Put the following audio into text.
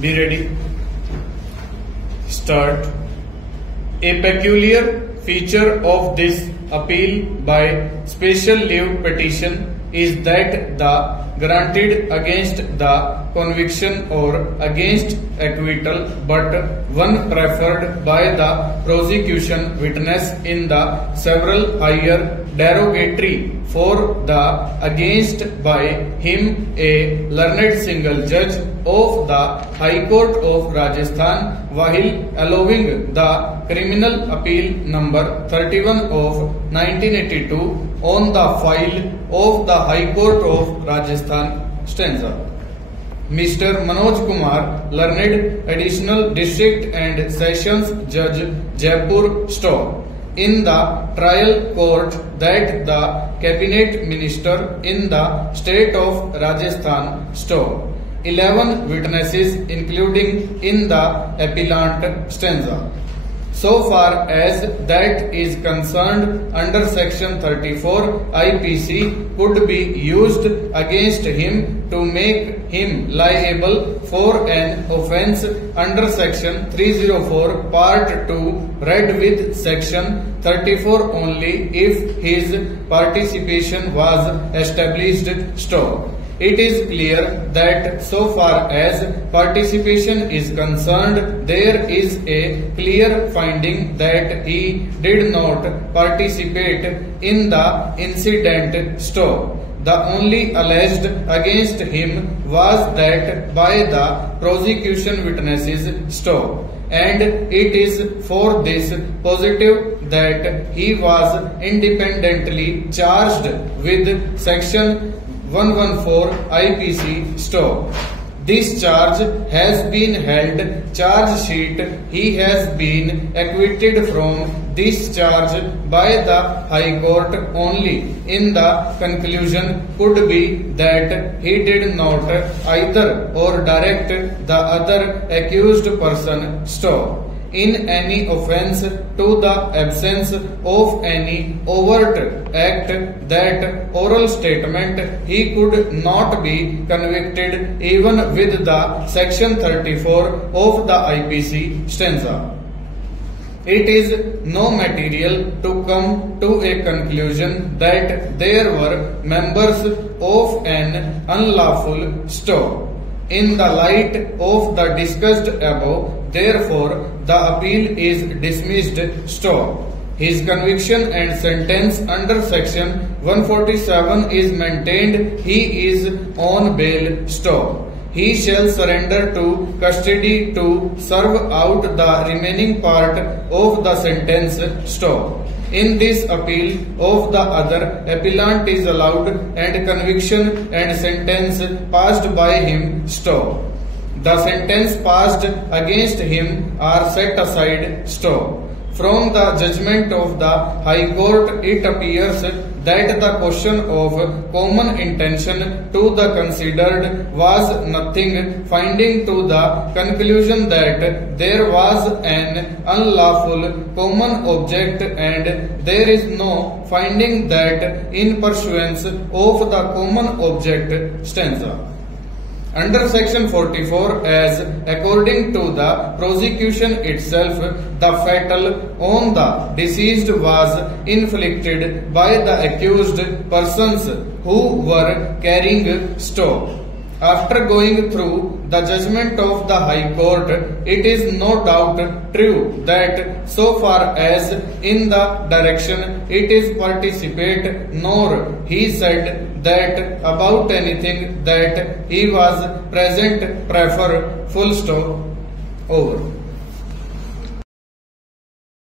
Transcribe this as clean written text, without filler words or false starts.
Be ready. Start. A peculiar feature of this appeal by special leave petition is that the granted against the conviction or against acquittal, but one preferred by the prosecution witness in the several higher derogatory for the against by him a learned single judge of the High Court of Rajasthan, while allowing the criminal appeal number 31 of 1982 on the file of the High Court of Rajasthan stanza. Mr. Manoj Kumar, learned additional district and sessions judge, Jaipur Store, in the trial court that the cabinet minister in the state of Rajasthan Store. 11 witnesses including in the appellant stanza. So far as that is concerned, under section 34 IPC could be used against him to make him liable for an offence under section 304 part 2 read with section 34 only if his participation was established. Stop. It is clear that so far as participation is concerned, there is a clear finding that he did not participate in the incident. Stop. The only alleged against him was that by the prosecution witnesses. Stop. And it is for this positive that he was independently charged with section 114 IPC. Stop. This charge has been held charge sheet. He has been acquitted from this charge by the High Court only. In the conclusion could be that he did not either or direct the other accused person. Stop. In any offence to the absence of any overt act, that oral statement he could not be convicted even with the section 34 of the IPC stanza. It is no material to come to a conclusion that there were members of an unlawful store. In the light of the discussed above, therefore, the appeal is dismissed. Stop. His conviction and sentence under section 147 is maintained. He is on bail. Stop. He shall surrender to custody to serve out the remaining part of the sentence. Stop. In this appeal of the other, appellant is allowed and conviction and sentence passed by him. Stop. The sentence passed against him are set aside. Stop. From the judgment of the High Court, it appears that the question of common intention to the considered was nothing, finding to the conclusion that there was an unlawful common object, and there is no finding that in pursuance of the common object. Stanza. Under section 44, as according to the prosecution itself, the fatal on the deceased was inflicted by the accused persons who were carrying stock. After going through the judgment of the High Court, it is no doubt true that so far as in the direction it is participate, nor he said that about anything that he was present, prefer, full stop, over.